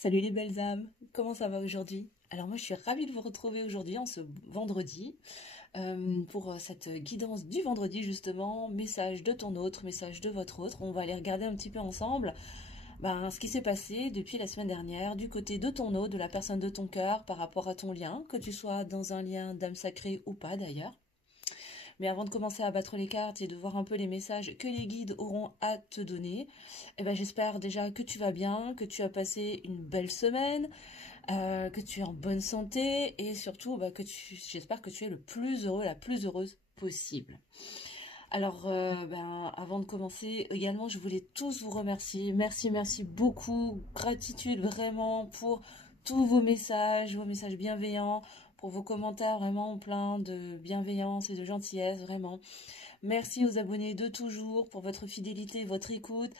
Salut les belles âmes, comment ça va aujourd'hui? Alors moi je suis ravie de vous retrouver aujourd'hui en ce vendredi pour cette guidance du vendredi justement, message de ton autre, message de votre autre. On va aller regarder un petit peu ensemble ce qui s'est passé depuis la semaine dernière du côté de ton autre, de la personne de ton cœur par rapport à ton lien, que tu sois dans un lien d'âme sacrée ou pas d'ailleurs. Mais avant de commencer à battre les cartes et de voir un peu les messages que les guides auront à te donner, j'espère déjà que tu vas bien, que tu as passé une belle semaine, que tu es en bonne santé et surtout j'espère que tu es le plus heureux, la plus heureuse possible. Alors, avant de commencer, également, je voulais tous vous remercier. Merci, merci beaucoup. Gratitude vraiment pour tous vos messages bienveillants, pour vos commentaires vraiment pleins de bienveillance et de gentillesse, vraiment. Merci aux abonnés de toujours pour votre fidélité, votre écoute.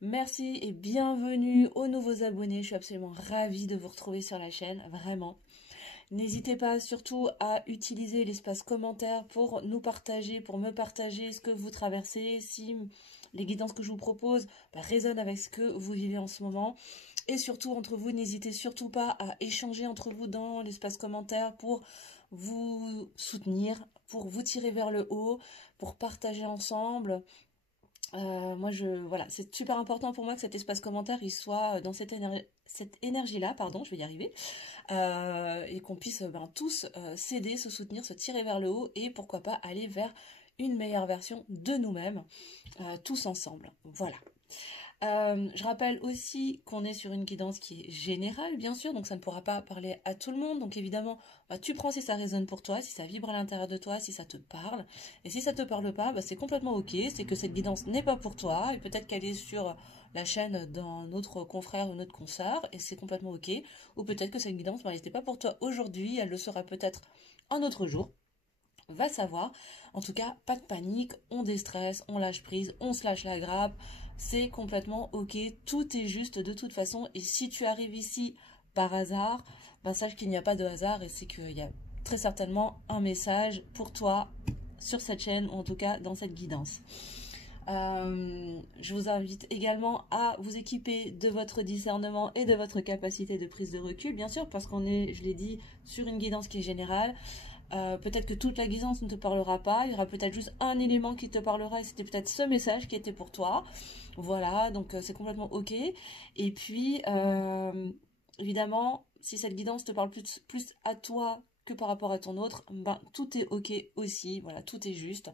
Merci et bienvenue aux nouveaux abonnés. Je suis absolument ravie de vous retrouver sur la chaîne, vraiment. N'hésitez pas surtout à utiliser l'espace commentaire pour nous partager, pour me partager ce que vous traversez, si les guidances que je vous propose résonnent avec ce que vous vivez en ce moment. Et surtout entre vous, n'hésitez surtout pas à échanger entre vous dans l'espace commentaire pour vous soutenir, pour vous tirer vers le haut, pour partager ensemble. Voilà, c'est super important pour moi que cet espace commentaire il soit dans cette énergie-là, pardon, je vais y arriver, et qu'on puisse tous s'aider, se soutenir, se tirer vers le haut et pourquoi pas aller vers une meilleure version de nous-mêmes, tous ensemble. Voilà. Je rappelle aussi qu'on est sur une guidance qui est générale, bien sûr, donc ça ne pourra pas parler à tout le monde. Donc évidemment, tu prends si ça résonne pour toi, si ça vibre à l'intérieur de toi, si ça te parle. Et si ça te parle pas, c'est complètement ok. C'est que cette guidance n'est pas pour toi et peut-être qu'elle est sur la chaîne d'un autre confrère ou notre consoeur et c'est complètement ok. Ou peut-être que cette guidance, elle n'était pas pour toi aujourd'hui, elle le sera peut-être un autre jour. Va savoir. En tout cas, pas de panique, on déstresse, on lâche prise, on se lâche la grappe. C'est complètement ok, tout est juste de toute façon. Et si tu arrives ici par hasard, sache qu'il n'y a pas de hasard et c'est qu'il y a très certainement un message pour toi sur cette chaîne ou en tout cas dans cette guidance. Je vous invite également à vous équiper de votre discernement et de votre capacité de prise de recul, bien sûr, parce qu'on est, je l'ai dit, sur une guidance qui est générale. Peut-être que toute la guidance ne te parlera pas, il y aura peut-être juste un élément qui te parlera et c'était peut-être ce message qui était pour toi. Voilà, donc c'est complètement ok. Et puis, évidemment, si cette guidance te parle plus à toi que par rapport à ton autre, tout est ok aussi, voilà, tout est juste.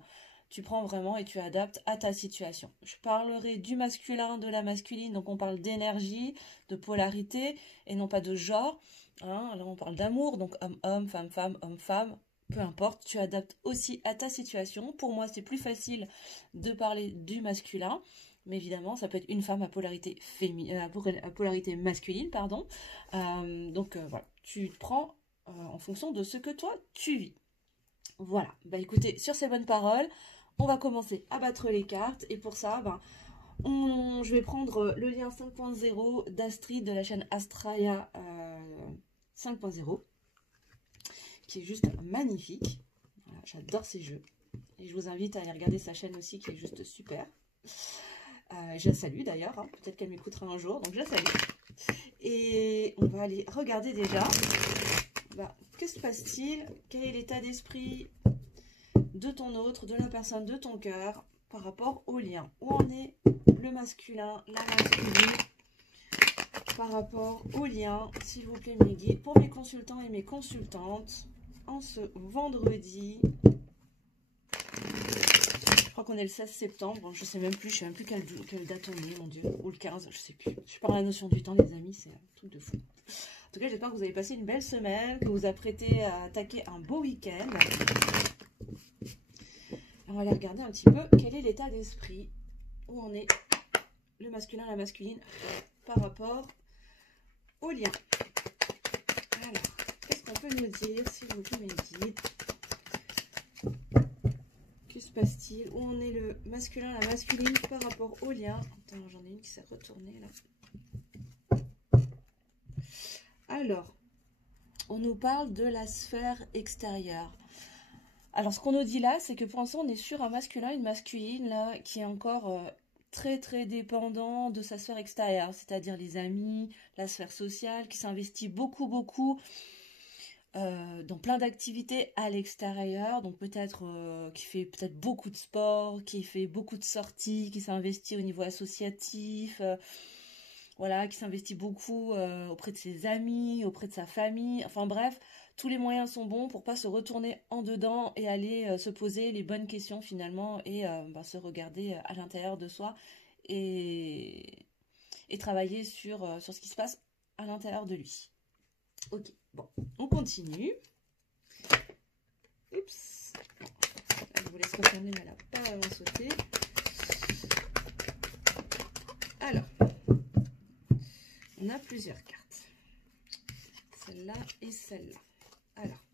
Tu prends vraiment et tu adaptes à ta situation. Je parlerai du masculin, de la masculine, donc on parle d'énergie, de polarité et non pas de genre. Hein, là on parle d'amour, donc homme-homme, femme-femme, homme-femme, peu importe, tu adaptes aussi à ta situation. Pour moi, c'est plus facile de parler du masculin, mais évidemment, ça peut être une femme à polarité à polarité masculine, pardon. Voilà, tu te prends en fonction de ce que toi tu vis. Voilà, écoutez, sur ces bonnes paroles, on va commencer à battre les cartes et pour ça, je vais prendre le lien 5.0 d'Astrid de la chaîne Astraya 5.0 qui est juste magnifique. Voilà, j'adore ces jeux et je vous invite à aller regarder sa chaîne aussi qui est juste super. Je la salue d'ailleurs, hein. Peut-être qu'elle m'écoutera un jour, donc je la salue. Et on va aller regarder déjà que se passe-t-il, quel est l'état d'esprit de ton autre, de la personne de ton cœur par rapport au lien. Où en est le masculin, la masculine par rapport au lien, s'il vous plaît mes guides, pour mes consultants et mes consultantes, en ce vendredi. Je crois qu'on est le 16 septembre, je sais même plus, je sais même plus quelle date on est, mon Dieu, ou le 15, je sais plus. Je parle la notion du temps, les amis, c'est un truc de fou. En tout cas, j'espère que vous avez passé une belle semaine, que vous apprêtez à attaquer un beau week-end. On va aller regarder un petit peu quel est l'état d'esprit, où on est le masculin, la masculine, par rapport au lien. Alors, qu'est-ce qu'on peut nous dire, s'il vous plaît, mes guides? Que se passe-t-il? Où on est le masculin, la masculine par rapport au lien? Attends, j'en ai une qui s'est retournée là. Alors, on nous parle de la sphère extérieure. Alors, ce qu'on nous dit là, c'est que pour l'instant, on est sur un masculin, une masculine là, qui est encore très très dépendant de sa sphère extérieure, c'est-à-dire les amis, la sphère sociale, qui s'investit beaucoup dans plein d'activités à l'extérieur, donc peut-être qui fait peut-être beaucoup de sport, qui fait beaucoup de sorties, qui s'investit au niveau associatif, voilà, qui s'investit beaucoup auprès de ses amis, auprès de sa famille, enfin bref, tous les moyens sont bons pour pas se retourner en dedans et aller se poser les bonnes questions finalement et se regarder à l'intérieur de soi et, et travailler sur ce qui se passe à l'intérieur de lui. Ok, bon, on continue. Oups, je vous laisse confirmer, mais elle n'a pas vraiment sauté. Alors, on a plusieurs cartes. Celle-là et celle-là. Alors,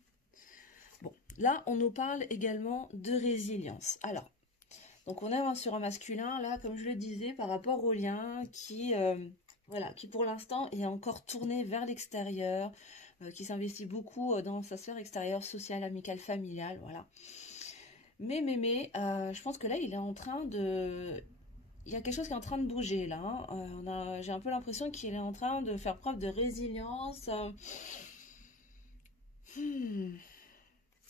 bon, là, on nous parle également de résilience. Alors, donc on est sur un masculin, là, comme je le disais, par rapport au lien qui, voilà, qui pour l'instant est encore tourné vers l'extérieur, qui s'investit beaucoup dans sa sphère extérieure, sociale, amicale, familiale, voilà. Mais, je pense que là, il est en train de... Il y a quelque chose qui est en train de bouger, là. Hein. J'ai un peu l'impression qu'il est en train de faire preuve de résilience.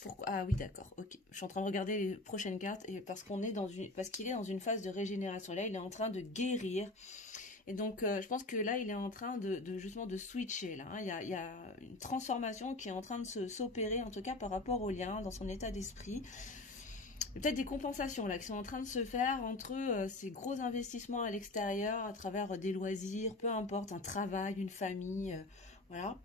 Pourquoi? Ah oui, d'accord, ok. Je suis en train de regarder les prochaines cartes et parce qu'il est dans une phase de régénération. Là, il est en train de guérir. Et donc, je pense que là, il est en train justement de switcher. Là, hein. Il y a une transformation qui est en train de s'opérer, en tout cas par rapport au lien, dans son état d'esprit. Il y a peut-être des compensations là qui sont en train de se faire entre ces gros investissements à l'extérieur, à travers des loisirs, peu importe, un travail, une famille, voilà.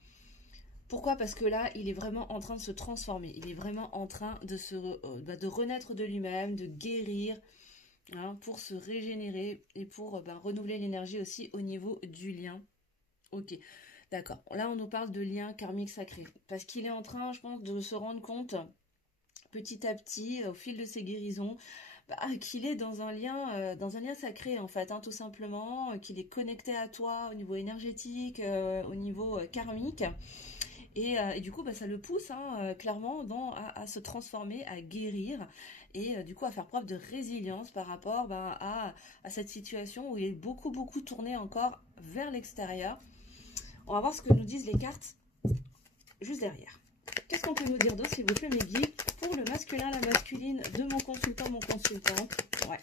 Pourquoi? Parce que là, il est vraiment en train de se transformer. Il est vraiment en train de renaître de lui-même, de guérir, hein, pour se régénérer et pour renouveler l'énergie aussi au niveau du lien. Ok, d'accord. Là, on nous parle de lien karmique sacré. Parce qu'il est en train, je pense, de se rendre compte petit à petit, au fil de ses guérisons, qu'il est dans un lien sacré en fait, hein, tout simplement, qu'il est connecté à toi au niveau énergétique, au niveau karmique. Et du coup, ça le pousse hein, clairement à se transformer, à guérir et du coup à faire preuve de résilience par rapport à cette situation où il est beaucoup tourné encore vers l'extérieur. On va voir ce que nous disent les cartes juste derrière. Qu'est-ce qu'on peut nous dire d'autre, s'il vous plaît, mes guides, pour le masculin, la masculine de mon consultant, mon consultante? Ouais.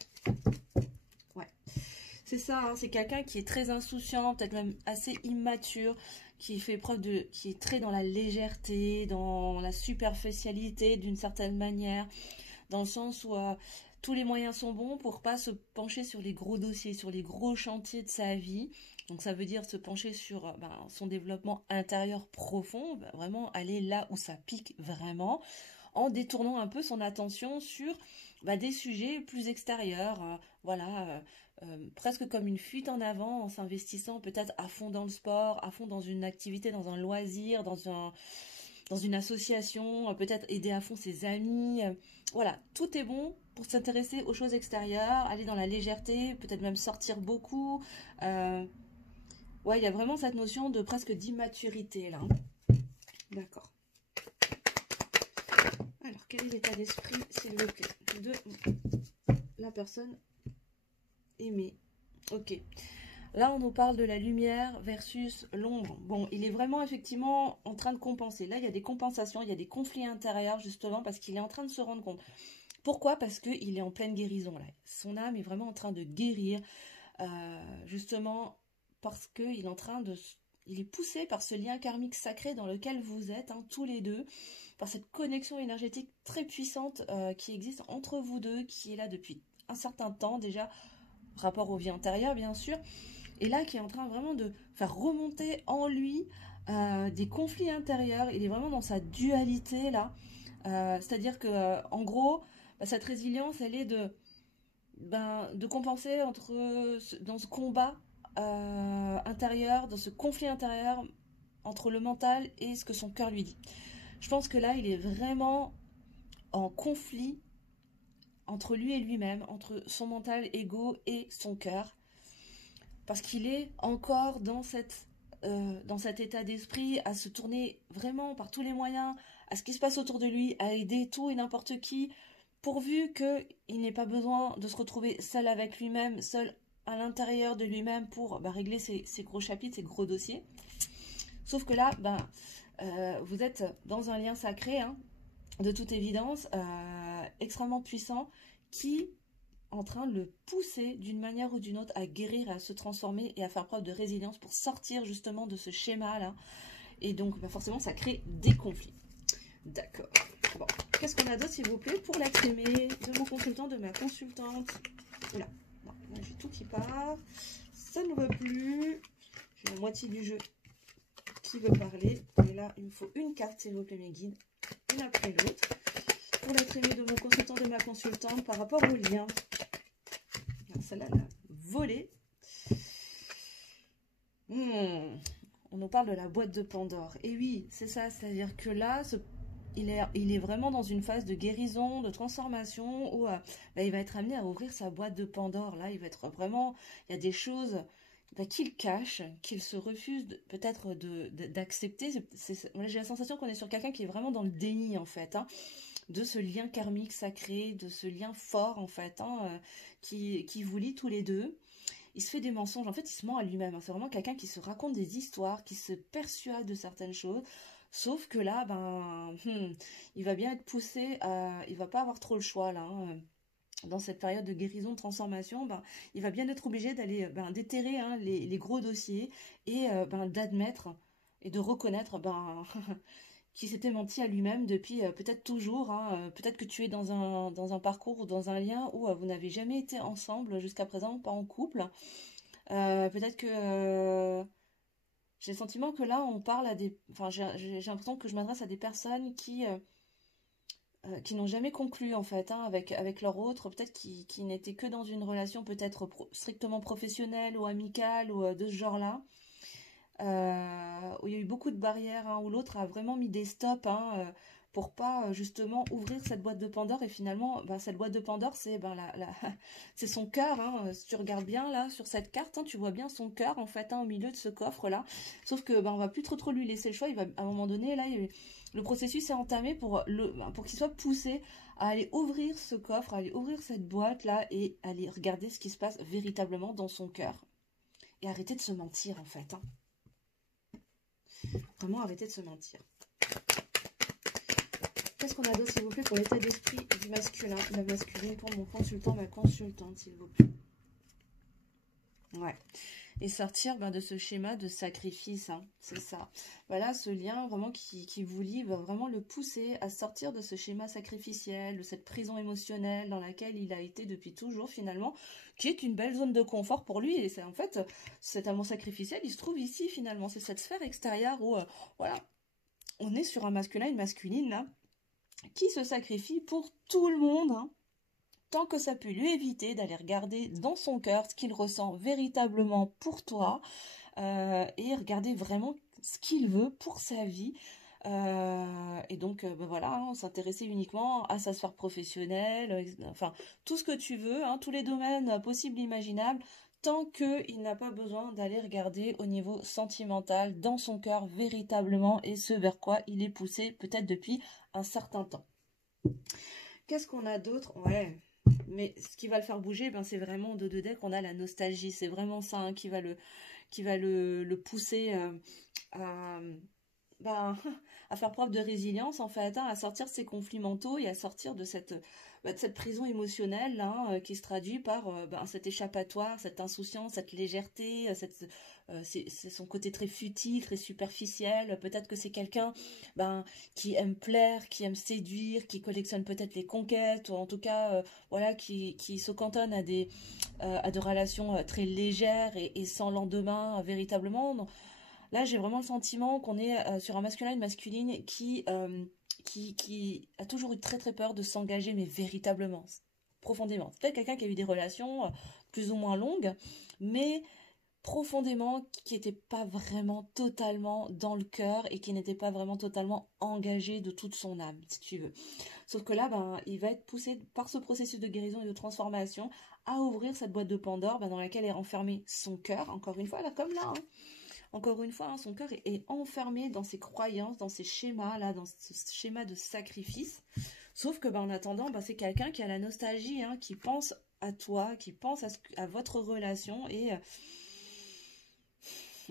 C'est ça, hein, c'est quelqu'un qui est très insouciant, peut-être même assez immature, qui est très dans la légèreté, dans la superficialité d'une certaine manière, dans le sens où tous les moyens sont bons pour pas se pencher sur les gros dossiers, sur les gros chantiers de sa vie. Donc ça veut dire se pencher sur son développement intérieur profond, vraiment aller là où ça pique vraiment, en détournant un peu son attention sur des sujets plus extérieurs, presque comme une fuite en avant, en s'investissant peut-être à fond dans le sport, à fond dans une activité, dans un loisir, dans une association, peut-être aider à fond ses amis. Voilà, tout est bon pour s'intéresser aux choses extérieures, aller dans la légèreté, peut-être même sortir beaucoup. Ouais, il y a vraiment cette notion de presque d'immaturité là. D'accord. Alors, quel est l'état d'esprit, s'il vous plaît, de la personne aimée? Ok. Là, on nous parle de la lumière versus l'ombre. Bon, il est vraiment effectivement en train de compenser. Là, il y a des compensations, il y a des conflits intérieurs justement parce qu'il est en train de se rendre compte. Pourquoi? Parce qu'il est en pleine guérison là. Son âme est vraiment en train de guérir, justement parce qu'il est en train de... Il est poussé par ce lien karmique sacré dans lequel vous êtes, hein, tous les deux, par cette connexion énergétique très puissante qui existe entre vous deux, qui est là depuis un certain temps déjà, rapport aux vies antérieures bien sûr, et là qui est en train vraiment de faire remonter en lui des conflits intérieurs. Il est vraiment dans sa dualité là, c'est-à-dire que en gros, cette résilience, elle est de compenser dans ce combat intérieur, dans ce conflit intérieur entre le mental et ce que son cœur lui dit. Je pense que là, il est vraiment en conflit entre lui et lui-même, entre son mental, ego et son cœur, parce qu'il est encore dans cet état d'esprit à se tourner vraiment par tous les moyens à ce qui se passe autour de lui, à aider tout et n'importe qui, pourvu qu'il n'ait pas besoin de se retrouver seul avec lui-même, seul à l'intérieur de lui-même pour régler ses gros chapitres, ses gros dossiers. Sauf que là, vous êtes dans un lien sacré, hein, de toute évidence, extrêmement puissant, qui est en train de le pousser d'une manière ou d'une autre à guérir, à se transformer et à faire preuve de résilience pour sortir justement de ce schéma-là. Et donc, forcément, ça crée des conflits. D'accord. Bon, qu'est-ce qu'on a d'autre, s'il vous plaît, pour la crémée de mon consultant, de ma consultante? Oula, non, j'ai tout qui part. Ça ne veut plus. J'ai la moitié du jeu qui veut parler. Et là, il me faut une carte, s'il vous plaît, mes guides, une après l'autre. Pour la crémée de mon consultant, de ma consultante, par rapport au lien. Celle-là, elle a volé. On nous parle de la boîte de Pandore. Et oui, c'est ça, c'est-à-dire que là, il est vraiment dans une phase de guérison, de transformation, où il va être amené à ouvrir sa boîte de Pandore. Là, il va être vraiment... Il y a des choses qu'il cache, qu'il se refuse peut-être d'accepter. J'ai la sensation qu'on est sur quelqu'un qui est vraiment dans le déni, en fait, hein, de ce lien karmique sacré, de ce lien fort, en fait, hein, qui vous lie tous les deux. Il se fait des mensonges, en fait, il se ment à lui-même. Hein. C'est vraiment quelqu'un qui se raconte des histoires, qui se persuade de certaines choses. Sauf que là, il va bien être poussé, il va pas avoir trop le choix, là. Hein. Dans cette période de guérison, de transformation, il va bien être obligé d'aller déterrer, hein, les gros dossiers et d'admettre et de reconnaître qui s'était menti à lui-même depuis peut-être toujours. Hein, peut-être que tu es dans un parcours ou dans un lien où vous n'avez jamais été ensemble jusqu'à présent, pas en couple. Peut-être que j'ai le sentiment que là, on parle à des... Enfin, j'ai l'impression que je m'adresse à des personnes qui n'ont jamais conclu, en fait, hein, avec leur autre. Peut-être qui n'étaient que dans une relation peut-être strictement professionnelle ou amicale ou de ce genre-là. Où il y a eu beaucoup de barrières, hein, où l'autre a vraiment mis des stops, hein, pour pas justement ouvrir cette boîte de Pandore. Et finalement, cette boîte de Pandore, c'est c'est son cœur. Hein. Si tu regardes bien là sur cette carte, hein, tu vois bien son cœur en fait, hein, au milieu de ce coffre là. Sauf que on va plus trop lui laisser le choix. Il va à un moment donné là, le processus est entamé pour qu'il soit poussé à aller ouvrir ce coffre, à aller ouvrir cette boîte là et aller regarder ce qui se passe véritablement dans son cœur et arrêter de se mentir en fait. Hein. Vraiment arrêter de se mentir. Qu'est-ce qu'on a d'autre, s'il vous plaît, pour l'état d'esprit du masculin, de la masculine, pour mon consultant, ma consultante, s'il vous plaît. Ouais. Et sortir de ce schéma de sacrifice, hein, c'est ça. Voilà, ce lien vraiment qui vous lie va vraiment le pousser à sortir de ce schéma sacrificiel, de cette prison émotionnelle dans laquelle il a été depuis toujours finalement, qui est une belle zone de confort pour lui. Et c'est en fait, cet amour sacrificiel, il se trouve ici finalement. C'est cette sphère extérieure où, voilà, on est sur un masculin, une masculine là, qui se sacrifie pour tout le monde, hein, tant que ça peut lui éviter d'aller regarder dans son cœur ce qu'il ressent véritablement pour toi et regarder vraiment ce qu'il veut pour sa vie. Et donc, voilà, hein, s'intéresser uniquement à sa sphère professionnelle, enfin, tout ce que tu veux, hein, tous les domaines possibles et imaginables, tant qu'il n'a pas besoin d'aller regarder au niveau sentimental, dans son cœur, véritablement, et ce vers quoi il est poussé, peut-être depuis un certain temps. Qu'est-ce qu'on a d'autre? Ouais, mais ce qui va le faire bouger, c'est vraiment de deux decks, on a la nostalgie. C'est vraiment ça, hein, qui va le pousser à faire preuve de résilience, en fait, hein, à sortir de ses conflits mentaux et à sortir de cette prison émotionnelle là, hein, qui se traduit par cet échappatoire, cette insouciance, cette légèreté, c'est son côté très futile, très superficiel. Peut-être que c'est quelqu'un qui aime plaire, qui aime séduire, qui collectionne peut-être les conquêtes, ou en tout cas voilà, qui se cantonne à des relations très légères et sans lendemain véritablement. Donc, là, j'ai vraiment le sentiment qu'on est sur un masculin et une masculine qui a toujours eu très très peur de s'engager, mais véritablement, profondément. C'est peut-être quelqu'un qui a eu des relations plus ou moins longues, mais profondément, qui n'était pas vraiment totalement dans le cœur et qui n'était pas vraiment totalement engagé de toute son âme, si tu veux. Sauf que là, il va être poussé par ce processus de guérison et de transformation à ouvrir cette boîte de Pandore dans laquelle est renfermé son cœur, encore une fois, là comme là, hein. Encore une fois, hein, son cœur est enfermé dans ses croyances, dans ses schémas, là, dans ce schéma de sacrifice. Sauf que, en attendant, c'est quelqu'un qui a la nostalgie, hein, qui pense à toi, qui pense à votre relation, et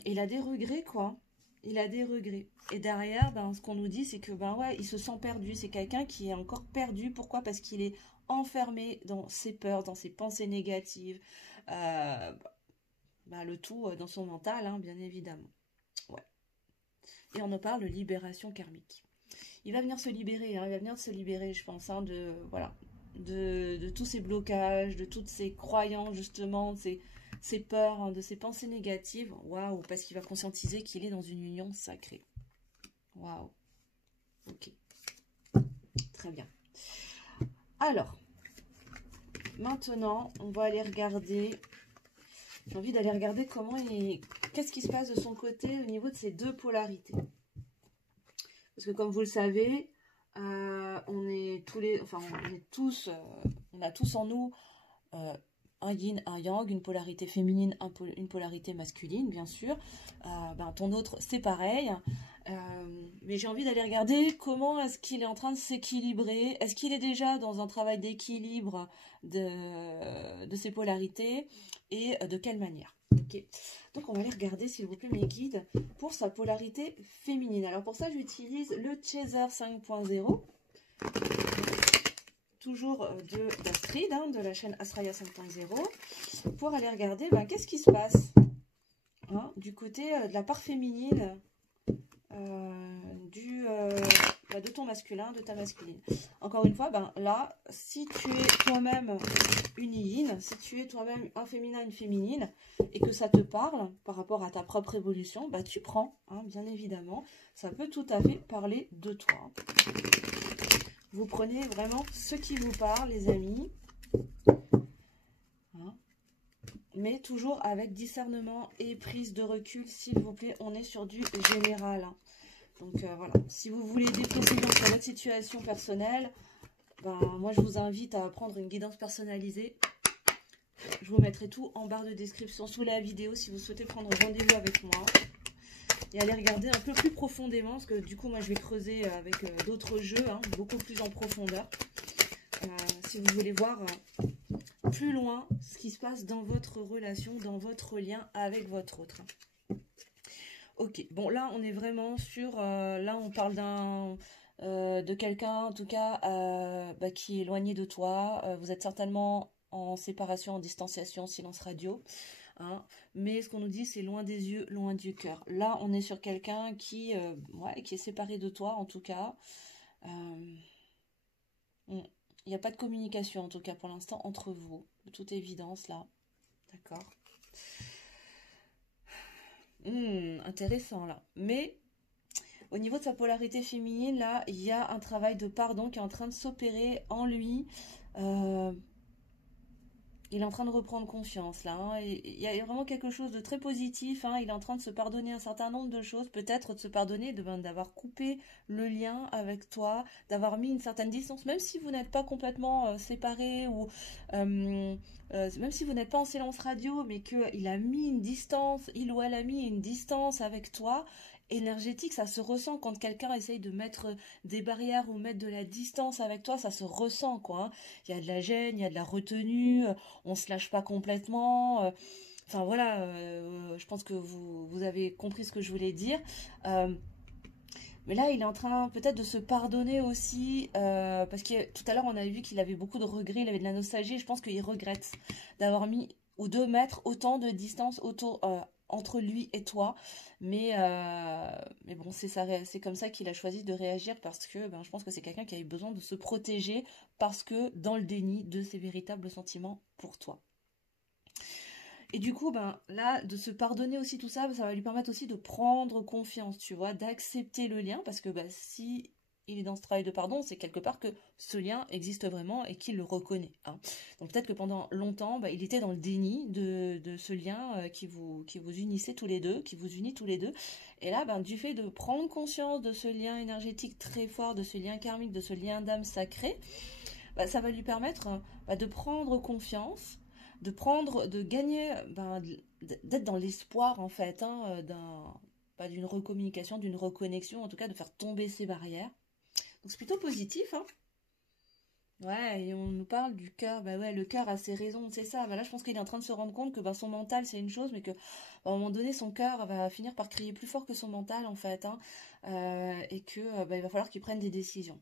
il a des regrets, quoi. Il a des regrets. Et derrière, ben, ce qu'on nous dit, c'est que, ben ouais, il se sent perdu. C'est quelqu'un qui est encore perdu. Pourquoi? Parce qu'il est enfermé dans ses peurs, dans ses pensées négatives. Euh, ben, le tout dans son mental, hein, bien évidemment. Ouais. Et on en parle de libération karmique. Il va venir se libérer, hein, il va venir se libérer, je pense, hein, voilà, de tous ces blocages, de toutes ces croyances, justement, de ces peurs, hein, de ces pensées négatives. Waouh, parce qu'il va conscientiser qu'il est dans une union sacrée. Waouh. Ok. Très bien. Alors, maintenant, on va aller regarder. J'ai envie d'aller regarder qu'est-ce qui se passe de son côté au niveau de ces deux polarités. Parce que comme vous le savez, on est tous, on a tous en nous un yin, un yang, une polarité féminine, une polarité masculine, bien sûr. Ton autre, c'est pareil. Mais j'ai envie d'aller regarder comment est-ce qu'il est en train de s'équilibrer. Est-ce qu'il est déjà dans un travail d'équilibre de ces polarités et de quelle manière? Okay. Donc on va aller regarder, s'il vous plaît, mes guides pour sa polarité féminine. Alors pour ça, j'utilise le Chaser 5.0. Toujours d'Astrid, hein, de la chaîne Astraya 5.0, pour aller regarder qu'est-ce qui se passe hein, du côté de la part féminine de ton masculin, de ta masculine. Encore une fois, là, si tu es toi-même une yin, si tu es toi-même un féminin, une féminine, et que ça te parle par rapport à ta propre évolution, tu prends, hein, bien évidemment. Ça peut tout à fait parler de toi. Vous prenez vraiment ce qui vous parle, les amis. Hein, mais toujours avec discernement et prise de recul, s'il vous plaît. On est sur du général. Hein. Donc voilà, si vous voulez des précisions sur votre situation personnelle, moi je vous invite à prendre une guidance personnalisée. Je vous mettrai tout en barre de description sous la vidéo si vous souhaitez prendre rendez-vous avec moi. Et aller regarder un peu plus profondément, parce que du coup moi je vais creuser avec d'autres jeux, hein, beaucoup plus en profondeur. Si vous voulez voir plus loin ce qui se passe dans votre relation, dans votre lien avec votre autre. Ok, bon là on est vraiment sur, là on parle de quelqu'un en tout cas qui est éloigné de toi, vous êtes certainement en séparation, en distanciation, silence radio, hein, mais ce qu'on nous dit c'est loin des yeux, loin du cœur. Là on est sur quelqu'un qui est séparé de toi en tout cas, il n'y a pas de communication en tout cas pour l'instant entre vous, de toute évidence là, d'accord. Intéressant là. Mais au niveau de sa polarité féminine, là, il y a un travail de pardon qui est en train de s'opérer en lui. Il est en train de reprendre confiance là. Hein. Il y a vraiment quelque chose de très positif. Hein. Il est en train de se pardonner un certain nombre de choses. Peut-être de se pardonner d'avoir coupé le lien avec toi, d'avoir mis une certaine distance, même si vous n'êtes pas complètement séparés ou même si vous n'êtes pas en silence radio, mais qu'il a mis une distance, il ou elle a mis une distance avec toi. Énergétique, ça se ressent quand quelqu'un essaye de mettre des barrières ou mettre de la distance avec toi, ça se ressent quoi. Hein. Il y a de la gêne, il y a de la retenue, on se lâche pas complètement. Enfin voilà, je pense que vous avez compris ce que je voulais dire. Mais là, il est en train peut-être de se pardonner aussi, parce que tout à l'heure, on avait vu qu'il avait beaucoup de regrets, il avait de la nostalgie, et je pense qu'il regrette d'avoir mis ou de mettre autant de distance entre lui et toi. Mais bon, c'est comme ça qu'il a choisi de réagir, parce que je pense que c'est quelqu'un qui a eu besoin de se protéger, parce que dans le déni de ses véritables sentiments pour toi. Et du coup, là, de se pardonner aussi tout ça, ça va lui permettre aussi de prendre confiance, tu vois, d'accepter le lien, parce que si il est dans ce travail de pardon, c'est quelque part que ce lien existe vraiment et qu'il le reconnaît. Hein. Donc peut-être que pendant longtemps, il était dans le déni de ce lien qui vous unissait tous les deux, qui vous unit tous les deux. Et là, du fait de prendre conscience de ce lien énergétique très fort, de ce lien karmique, de ce lien d'âme sacré, ça va lui permettre de prendre confiance, de gagner, d'être dans l'espoir en fait, hein, d'une recommunication, d'une reconnexion, en tout cas de faire tomber ces barrières. Donc c'est plutôt positif, hein. Ouais, et on nous parle du cœur. Bah ouais, le cœur a ses raisons, c'est ça. Bah là, je pense qu'il est en train de se rendre compte que bah, son mental, c'est une chose, mais que à un moment donné, son cœur va finir par crier plus fort que son mental, en fait, hein. Et que bah, il va falloir qu'il prenne des décisions,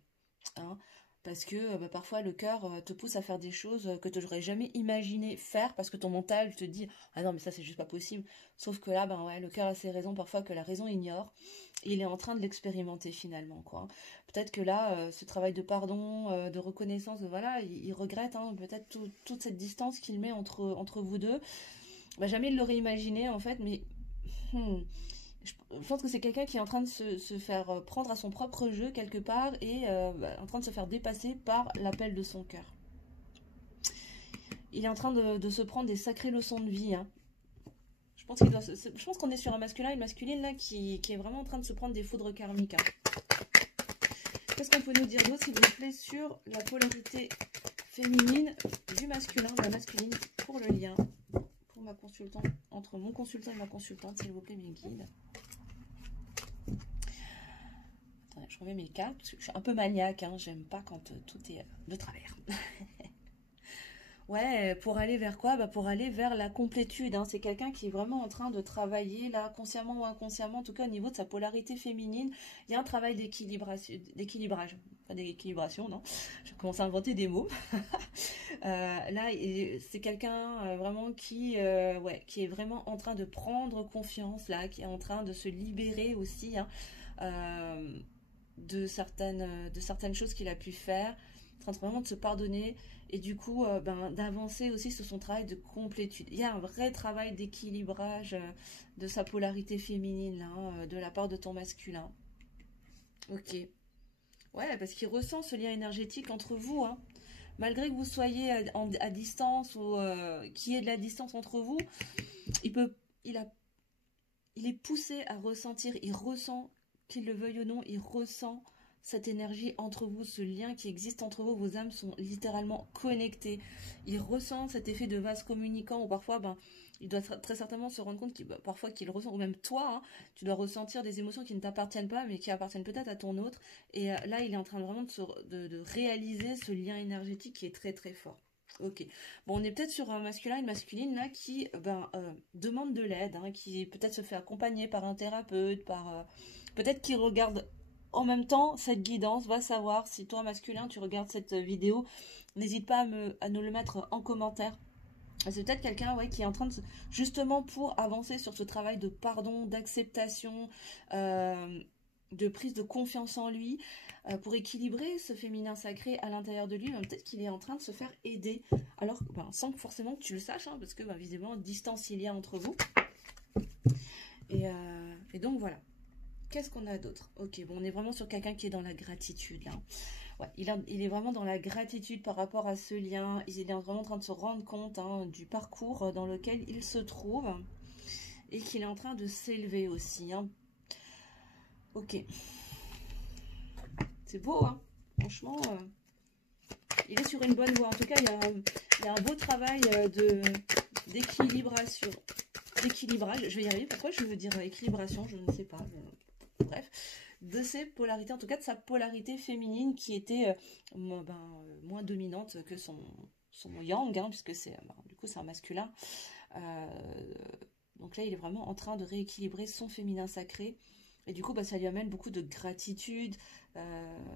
hein. Parce que bah, parfois le cœur te pousse à faire des choses que tu n'aurais jamais imaginé faire parce que ton mental te dit ah non mais ça c'est juste pas possible. Sauf que là ben ouais le cœur a ses raisons parfois que la raison ignore. Et il est en train de l'expérimenter finalement quoi. Peut-être que là ce travail de pardon, de reconnaissance, voilà il regrette hein, peut-être toute cette distance qu'il met entre vous deux. Bah, jamais il l'aurait imaginé en fait mais hmm, je pense que c'est quelqu'un qui est en train de se faire prendre à son propre jeu quelque part et bah, en train de se faire dépasser par l'appel de son cœur. Il est en train de se prendre des sacrées leçons de vie, hein. Je pense qu'on est sur un masculin et une masculine là qui est vraiment en train de se prendre des foudres karmiques, hein. Qu'est-ce qu'on peut nous dire d'autre s'il vous plaît sur la polarité féminine du masculin, de la masculine pour le lien pour ma consultante, entre mon consultant et ma consultante, s'il vous plaît mes guides. Je remets mes cartes parce que je suis un peu maniaque, hein, j'aime pas quand tout est de travers. Ouais, pour aller vers quoi? Bah pour aller vers la complétude, hein. C'est quelqu'un qui est vraiment en train de travailler, là, consciemment ou inconsciemment, en tout cas au niveau de sa polarité féminine, il y a un travail d'équilibrage. Pas d'équilibration, non. Je commence à inventer des mots. Là, c'est quelqu'un vraiment ouais, qui est vraiment en train de prendre confiance, là, qui est en train de se libérer aussi, hein. Euh, de certaines choses qu'il a pu faire, en train vraiment de se pardonner et du coup ben, d'avancer aussi sur son travail de complétude. Il y a un vrai travail d'équilibrage de sa polarité féminine là, hein, de la part de ton masculin. Ok. Ouais, parce qu'il ressent ce lien énergétique entre vous, hein. Malgré que vous soyez à distance ou qu'il y ait de la distance entre vous, il peut, il a, il est poussé à ressentir, il ressent, qu'il le veuille ou non, il ressent cette énergie entre vous, ce lien qui existe entre vous, vos âmes sont littéralement connectées. Il ressent cet effet de vase communicant où parfois, ben, il doit très certainement se rendre compte qu'il, parfois qu'il ressent, ou même toi, hein, tu dois ressentir des émotions qui ne t'appartiennent pas, mais qui appartiennent peut-être à ton autre. Et là, il est en train vraiment de réaliser ce lien énergétique qui est très très fort. Ok. Bon, on est peut-être sur un masculin, une masculine là qui ben, demande de l'aide, hein, qui peut-être se fait accompagner par un thérapeute, peut-être qui regarde en même temps cette guidance. Va savoir si toi masculin tu regardes cette vidéo, n'hésite pas à nous le mettre en commentaire. C'est peut-être quelqu'un ouais, qui est en train de justement pour avancer sur ce travail de pardon, d'acceptation, euh, de prise de confiance en lui, pour équilibrer ce féminin sacré à l'intérieur de lui. Peut-être qu'il est en train de se faire aider, alors ben, sans que forcément que tu le saches, hein, parce que ben, visiblement distance il y a entre vous. Et donc voilà. Qu'est-ce qu'on a d'autre? Ok, bon, on est vraiment sur quelqu'un qui est dans la gratitude là. Ouais, il est vraiment dans la gratitude par rapport à ce lien. Il est vraiment en train de se rendre compte hein, du parcours dans lequel il se trouve et qu'il est en train de s'élever aussi, hein. Ok, c'est beau, hein. Franchement, il est sur une bonne voie. En tout cas, il y a un beau travail d'équilibration. D'équilibrage, je vais y arriver. Pourquoi je veux dire équilibration? Je ne sais pas. Bref, de ses polarités, en tout cas de sa polarité féminine qui était moins dominante que son yang, hein, puisque du coup c'est un masculin. Euh, donc là, il est vraiment en train de rééquilibrer son féminin sacré. Et du coup, bah, ça lui amène beaucoup de gratitude,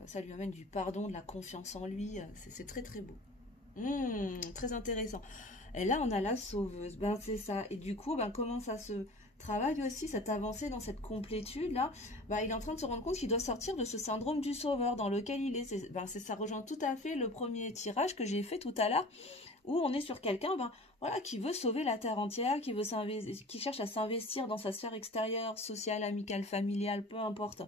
ça lui amène du pardon, de la confiance en lui. C'est très très beau. Très intéressant. Et là, on a la sauveuse. Ben, c'est ça. Et du coup, ben, comment ça se travaille aussi, cette avancée dans cette complétude-là? Ben, il est en train de se rendre compte qu'il doit sortir de ce syndrome du sauveur dans lequel il est. Ça rejoint tout à fait le premier tirage que j'ai fait tout à l'heure, où on est sur quelqu'un ben, voilà, qui veut sauver la terre entière, qui cherche à s'investir dans sa sphère extérieure, sociale, amicale, familiale, peu importe,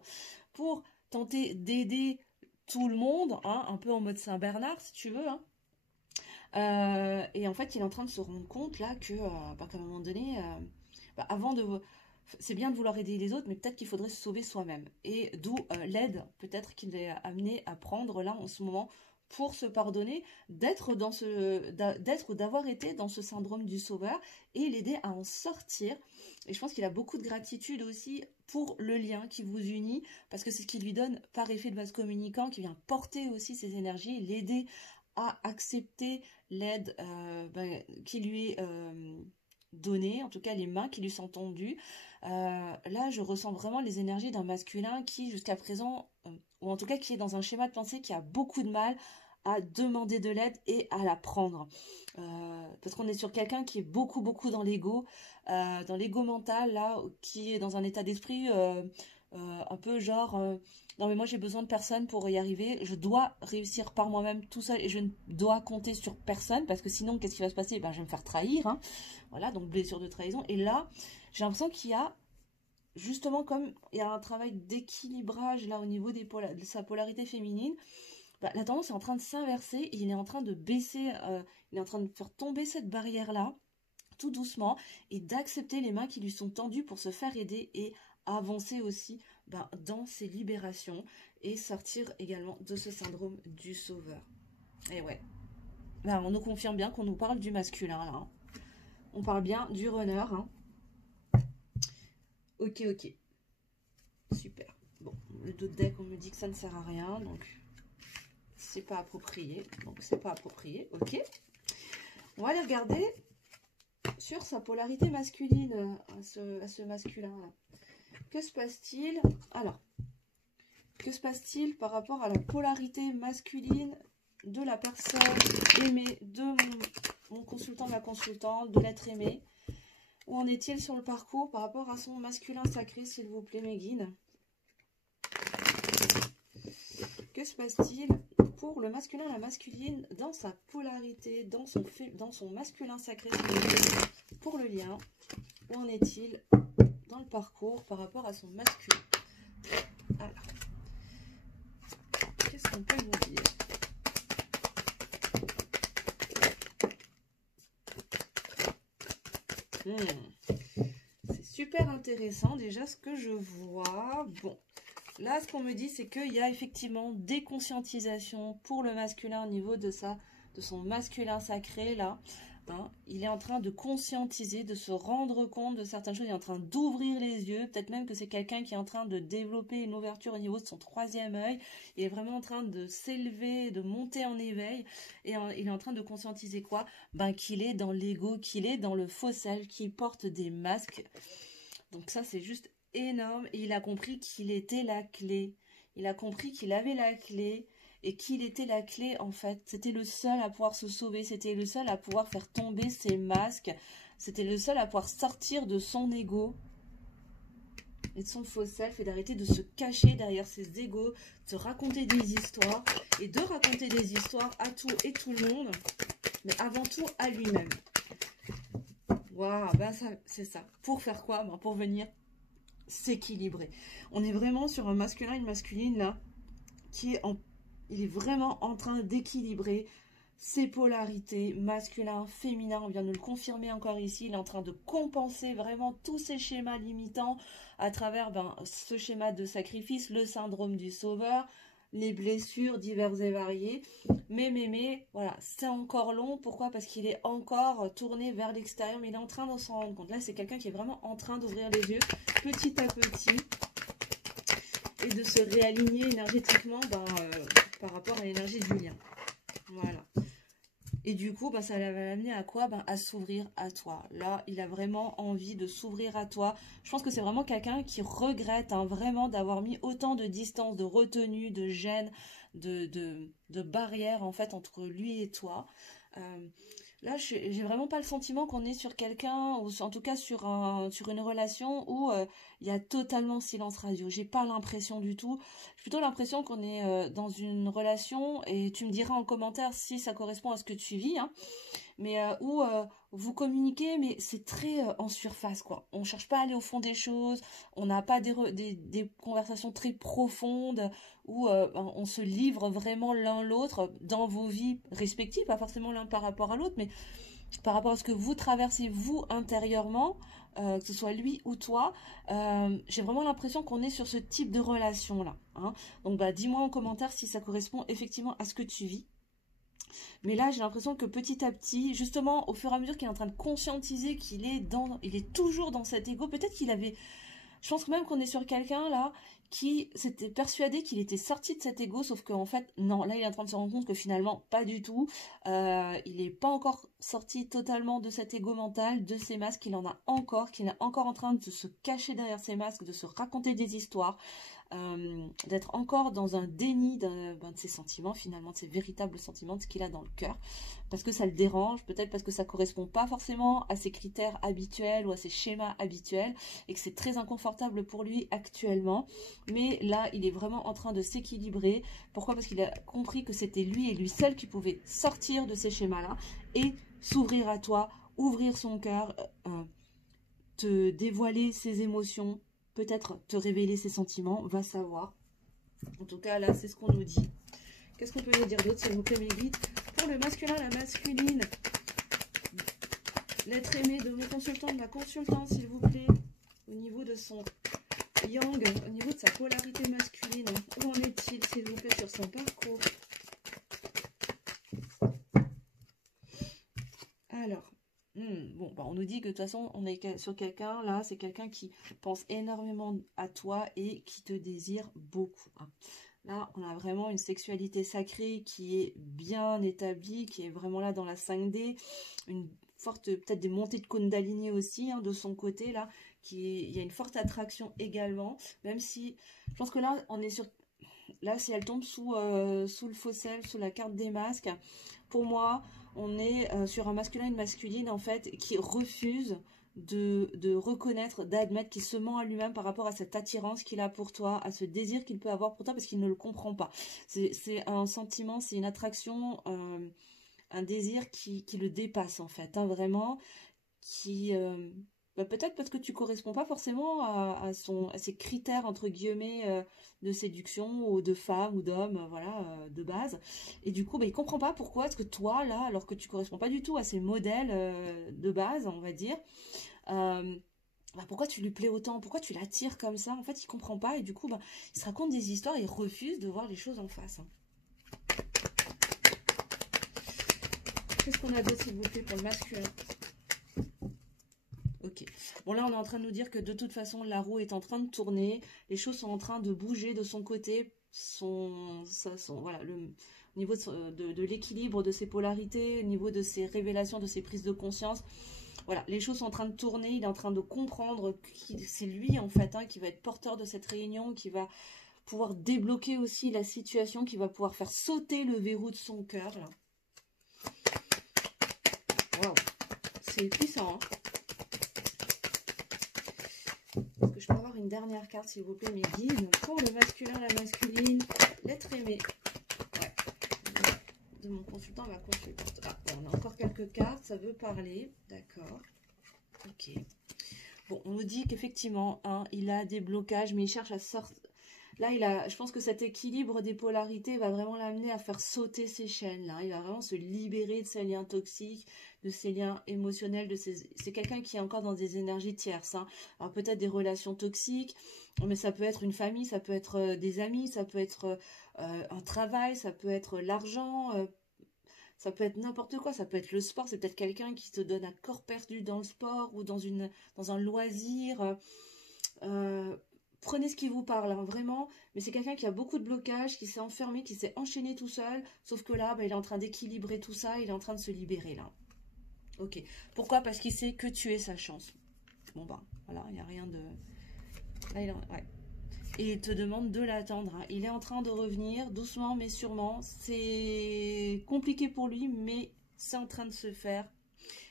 pour tenter d'aider tout le monde, hein, un peu en mode Saint-Bernard, si tu veux, hein. Et en fait, il est en train de se rendre compte là que, qu'à un moment donné, c'est bien de vouloir aider les autres, mais peut-être qu'il faudrait se sauver soi-même. Et d'où l'aide, peut-être qu'il est amené à prendre là en ce moment pour se pardonner d'être ou d'avoir été dans ce syndrome du sauveur et l'aider à en sortir. Et je pense qu'il a beaucoup de gratitude aussi pour le lien qui vous unit, parce que c'est ce qui lui donne par effet de vase communicant, qui vient porter aussi ses énergies, l'aider à accepter l'aide qui lui est donnée, en tout cas les mains qui lui sont tendues. Là, je ressens vraiment les énergies d'un masculin qui, jusqu'à présent, ou en tout cas qui est dans un schéma de pensée qui a beaucoup de mal à demander de l'aide et à la prendre. Parce qu'on est sur quelqu'un qui est beaucoup dans l'ego mental, là, qui est dans un état d'esprit un peu genre non mais moi j'ai besoin de personne pour y arriver, je dois réussir par moi-même tout seul et je ne dois compter sur personne parce que sinon qu'est-ce qui va se passer? Ben, je vais me faire trahir, hein. Voilà, donc blessure de trahison. Et là, j'ai l'impression qu'il y a justement, comme il y a un travail d'équilibrage là au niveau de sa polarité féminine, la tendance est en train de s'inverser et il est en train de baisser, il est en train de faire tomber cette barrière-là, tout doucement, et d'accepter les mains qui lui sont tendues pour se faire aider et avancer aussi dans ses libérations et sortir également de ce syndrome du sauveur. Et ouais, on nous confirme bien qu'on nous parle du masculin là. Hein. On parle bien du runner. Hein. Ok. Super. Bon, le dos de deck, on me dit que ça ne sert à rien, donc c'est pas approprié. Ok. On va aller regarder sur sa polarité masculine à ce masculin-là. Que se passe-t-il? Alors, que se passe-t-il par rapport à la polarité masculine de la personne aimée, de mon consultant, ma consultante, de l'être aimé? Où en est-il sur le parcours par rapport à son masculin sacré, s'il vous plaît, mes guides? Que se passe-t-il pour le masculin, la masculine, dans sa polarité, dans son masculin sacré, pour le lien? Où en est-il dans le parcours par rapport à son masculin? Alors, qu'est-ce qu'on peut vous dire? C'est super intéressant déjà ce que je vois. Bon, là ce qu'on me dit c'est qu'il y a effectivement des conscientisations pour le masculin au niveau de son masculin sacré là. Hein, il est en train de conscientiser, de se rendre compte de certaines choses, il est en train d'ouvrir les yeux, peut-être même que c'est quelqu'un qui est en train de développer une ouverture au niveau de son troisième œil, il est vraiment en train de s'élever, de monter en éveil, et il est en train de conscientiser quoi? Qu'il est dans l'ego, qu'il est dans le faux self, qu'il porte des masques. Donc ça c'est juste énorme, et il a compris qu'il était la clé, il a compris qu'il avait la clé, et qu'il était la clé en fait, c'était le seul à pouvoir se sauver, c'était le seul à pouvoir faire tomber ses masques, c'était le seul à pouvoir sortir de son ego et de son faux self et d'arrêter de se cacher derrière ses égos, de se raconter des histoires et de raconter des histoires à tout et tout le monde, mais avant tout à lui-même. Waouh, c'est ça. Pour faire quoi? Pour venir s'équilibrer. On est vraiment sur un masculin, une masculine là, il est vraiment en train d'équilibrer ses polarités, masculin, féminin, on vient de le confirmer encore ici, il est en train de compenser vraiment tous ces schémas limitants à travers ce schéma de sacrifice, le syndrome du sauveur, les blessures diverses et variées, mais voilà, c'est encore long, pourquoi? Parce qu'il est encore tourné vers l'extérieur, mais il est en train de s'en rendre compte. Là, c'est quelqu'un qui est vraiment en train d'ouvrir les yeux, petit à petit, et de se réaligner énergétiquement par rapport à l'énergie du lien. Voilà. Et du coup, ça va l'amener à quoi? À s'ouvrir à toi. Là, il a vraiment envie de s'ouvrir à toi. Je pense que c'est vraiment quelqu'un qui regrette vraiment d'avoir mis autant de distance, de retenue, de gêne, de barrière en fait entre lui et toi. Là, j'ai vraiment pas le sentiment qu'on est sur quelqu'un, ou en tout cas sur une relation où il y a totalement silence radio. J'ai pas l'impression du tout. J'ai plutôt l'impression qu'on est dans une relation, et tu me diras en commentaire si ça correspond à ce que tu vis, hein, mais où vous communiquez, mais c'est très en surface, quoi. On cherche pas à aller au fond des choses, on n'a pas des conversations très profondes, où on se livre vraiment l'un l'autre dans vos vies respectives, pas forcément l'un par rapport à l'autre, mais par rapport à ce que vous traversez vous intérieurement, que ce soit lui ou toi, j'ai vraiment l'impression qu'on est sur ce type de relation-là. Hein. Donc dis-moi en commentaire si ça correspond effectivement à ce que tu vis. Mais là, j'ai l'impression que petit à petit, justement, au fur et à mesure qu'il est en train de conscientiser qu'il est toujours dans cet ego, peut-être qu'il avait... Je pense même qu'on est sur quelqu'un là qui s'était persuadé qu'il était sorti de cet ego, sauf qu'en fait, non, là il est en train de se rendre compte que finalement, pas du tout. Il n'est pas encore sorti totalement de cet ego mental, de ses masques, il en a encore, qu'il est encore en train de se cacher derrière ses masques, de se raconter des histoires, d'être encore dans un déni de ses sentiments, finalement, de ses véritables sentiments, de ce qu'il a dans le cœur, parce que ça le dérange, peut-être parce que ça correspond pas forcément à ses critères habituels ou à ses schémas habituels, et que c'est très inconfortable pour lui actuellement, mais là, il est vraiment en train de s'équilibrer. Pourquoi? Parce qu'il a compris que c'était lui et lui seul qui pouvait sortir de ces schémas-là, et s'ouvrir à toi, ouvrir son cœur, te dévoiler ses émotions, peut-être te révéler ses sentiments, va savoir. En tout cas, là, c'est ce qu'on nous dit. Qu'est-ce qu'on peut nous dire d'autre, s'il vous plaît, mes guides? Pour le masculin, la masculine, l'être aimé de mon consultant, de ma consultante, s'il vous plaît, au niveau de son yang, au niveau de sa polarité masculine, où en est-il, s'il vous plaît, sur son parcours? Alors, bon, bah, on nous dit que de toute façon, on est sur quelqu'un, là, c'est quelqu'un qui pense énormément à toi et qui te désire beaucoup. Hein. Là, on a vraiment une sexualité sacrée qui est bien établie, qui est vraiment là dans la 5D, une forte, peut-être des montées de Kundalini aussi, hein, de son côté, là, il y a une forte attraction également, même si, je pense que là, on est sur, là, si elle tombe sous le fauscelle, sous la carte des masques, pour moi, on est sur un masculin et une masculine, en fait, qui refuse de reconnaître, d'admettre qu'il se ment à lui-même par rapport à cette attirance qu'il a pour toi, à ce désir qu'il peut avoir pour toi, parce qu'il ne le comprend pas. C'est un sentiment, c'est une attraction, un désir qui le dépasse, en fait, hein, vraiment, qui... peut-être parce que tu corresponds pas forcément à ses critères, entre guillemets, de séduction, ou de femme, ou d'homme, voilà, de base. Et du coup, il comprend pas pourquoi est-ce que toi, là, alors que tu corresponds pas du tout à ses modèles de base, on va dire, pourquoi tu lui plais autant, pourquoi tu l'attires comme ça, en fait, il comprend pas, et du coup, il se raconte des histoires, et il refuse de voir les choses en face. Hein. Qu'est-ce qu'on a d'autre, s'il vous plaît, pour le masculin? Ok. Bon, là, on est en train de nous dire que de toute façon, la roue est en train de tourner. Les choses sont en train de bouger de son côté. Voilà, au niveau de l'équilibre de ses polarités, au niveau de ses révélations, de ses prises de conscience. Voilà, les choses sont en train de tourner. Il est en train de comprendre que c'est lui, en fait, hein, qui va être porteur de cette réunion, qui va pouvoir débloquer aussi la situation, qui va pouvoir faire sauter le verrou de son cœur. Waouh, c'est puissant, hein. Est-ce que je peux avoir une dernière carte, s'il vous plaît, mes guides? Pour le masculin, la masculine, l'être aimé. Ouais. De mon consultant, ma consultante. Ah, bon, on a encore quelques cartes, ça veut parler. D'accord. Ok. Bon, on nous dit qu'effectivement, hein, il a des blocages, mais il cherche à sortir. Là, je pense que cet équilibre des polarités va vraiment l'amener à faire sauter ses chaînes. Là. Il va vraiment se libérer de ses liens toxiques, de ses liens émotionnels. C'est quelqu'un qui est encore dans des énergies tierces. Hein. Alors peut-être des relations toxiques, mais ça peut être une famille, ça peut être des amis, ça peut être un travail, ça peut être l'argent, ça peut être n'importe quoi. Ça peut être le sport, c'est peut-être quelqu'un qui te donne un corps perdu dans le sport ou dans un loisir. Prenez ce qui vous parle, hein, vraiment, mais c'est quelqu'un qui a beaucoup de blocages, qui s'est enfermé, qui s'est enchaîné tout seul, sauf que là, il est en train d'équilibrer tout ça, il est en train de se libérer, là. Ok. Pourquoi? Parce qu'il sait que tu es sa chance. Bon, voilà, il n'y a rien de... Là, ouais. Et il te demande de l'attendre, hein. Il est en train de revenir, doucement, mais sûrement. C'est compliqué pour lui, mais c'est en train de se faire.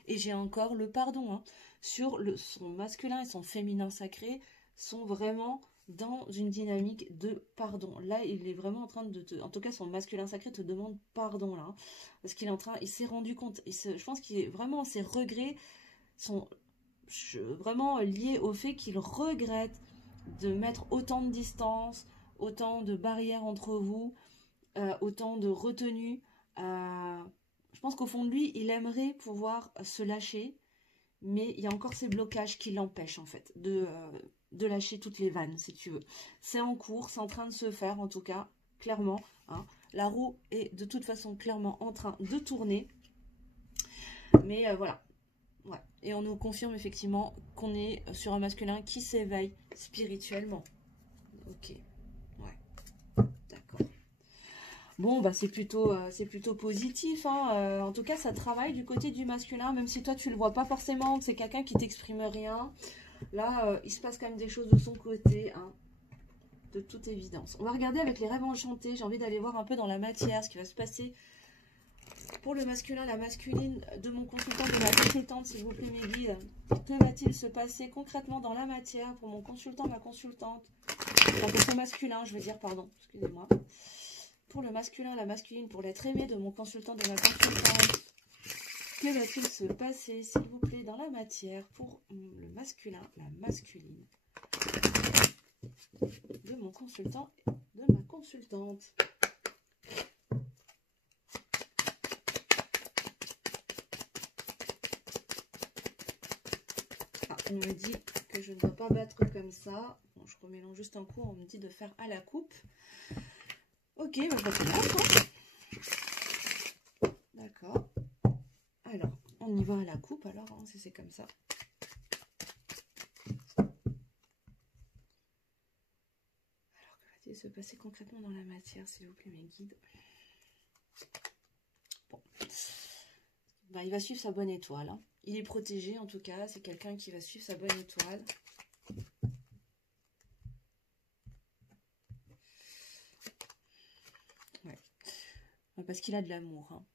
Et j'ai encore le pardon, hein, sur son masculin et son féminin sacré, sont vraiment dans une dynamique de pardon. Là, il est vraiment en train en tout cas, son masculin sacré te demande pardon, là. Hein, parce qu'il est en train, il s'est rendu compte, je pense qu'il est vraiment, ses regrets sont vraiment liés au fait qu'il regrette de mettre autant de distance, autant de barrières entre vous, autant de retenue. Je pense qu'au fond de lui, il aimerait pouvoir se lâcher, mais il y a encore ces blocages qui l'empêchent, en fait, de lâcher toutes les vannes, si tu veux. C'est en cours, c'est en train de se faire, en tout cas, clairement. Hein. La roue est de toute façon clairement en train de tourner. Mais voilà. Ouais. Et on nous confirme effectivement qu'on est sur un masculin qui s'éveille spirituellement. Ok, ouais, d'accord. Bon, bah c'est plutôt positif, hein. En tout cas, ça travaille du côté du masculin, même si toi tu le vois pas forcément, que c'est quelqu'un qui t'exprime rien. Là, il se passe quand même des choses de son côté, hein, de toute évidence. On va regarder avec les rêves enchantés. J'ai envie d'aller voir un peu dans la matière ce qui va se passer pour le masculin, la masculine de mon consultant, de ma consultante, s'il vous plaît, mes guides. Que va-t-il se passer concrètement dans la matière pour mon consultant, ma consultante? Enfin, pour ce masculin, je veux dire, pardon, excusez-moi. Pour le masculin, la masculine, pour l'être aimé de mon consultant, de ma consultante. Que va-t-il se passer, s'il vous plaît, dans la matière pour le masculin, la masculine de mon consultant, de ma consultante? Ah, on me dit que je ne dois pas battre comme ça. Bon, je remélange juste un coup, on me dit de faire à la coupe. Ok, bah, je vais faire là. D'accord. Alors, on y va à la coupe, alors, hein, si c'est comme ça. Alors, que va-t-il se passer concrètement dans la matière, s'il vous plaît, mes guides? Bon. Ben, il va suivre sa bonne étoile, hein. Il est protégé, en tout cas. C'est quelqu'un qui va suivre sa bonne étoile. Ouais. Parce qu'il a de l'amour, hein.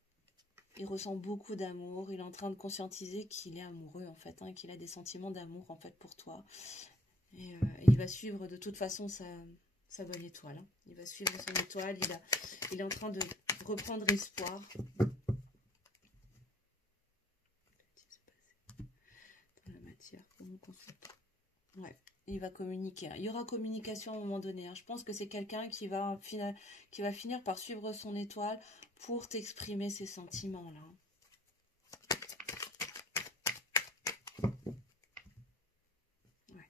Il ressent beaucoup d'amour. Il est en train de conscientiser qu'il est amoureux, en fait, hein, qu'il a des sentiments d'amour, en fait, pour toi. Et il va suivre de toute façon sa bonne étoile, hein. Il va suivre son étoile. Il est en train de reprendre espoir. Dans la matière, pour mon consultant. Ouais. Il va communiquer. Il y aura communication à un moment donné, hein. Je pense que c'est quelqu'un qui va finir par suivre son étoile pour t'exprimer ses sentiments, là. Ouais.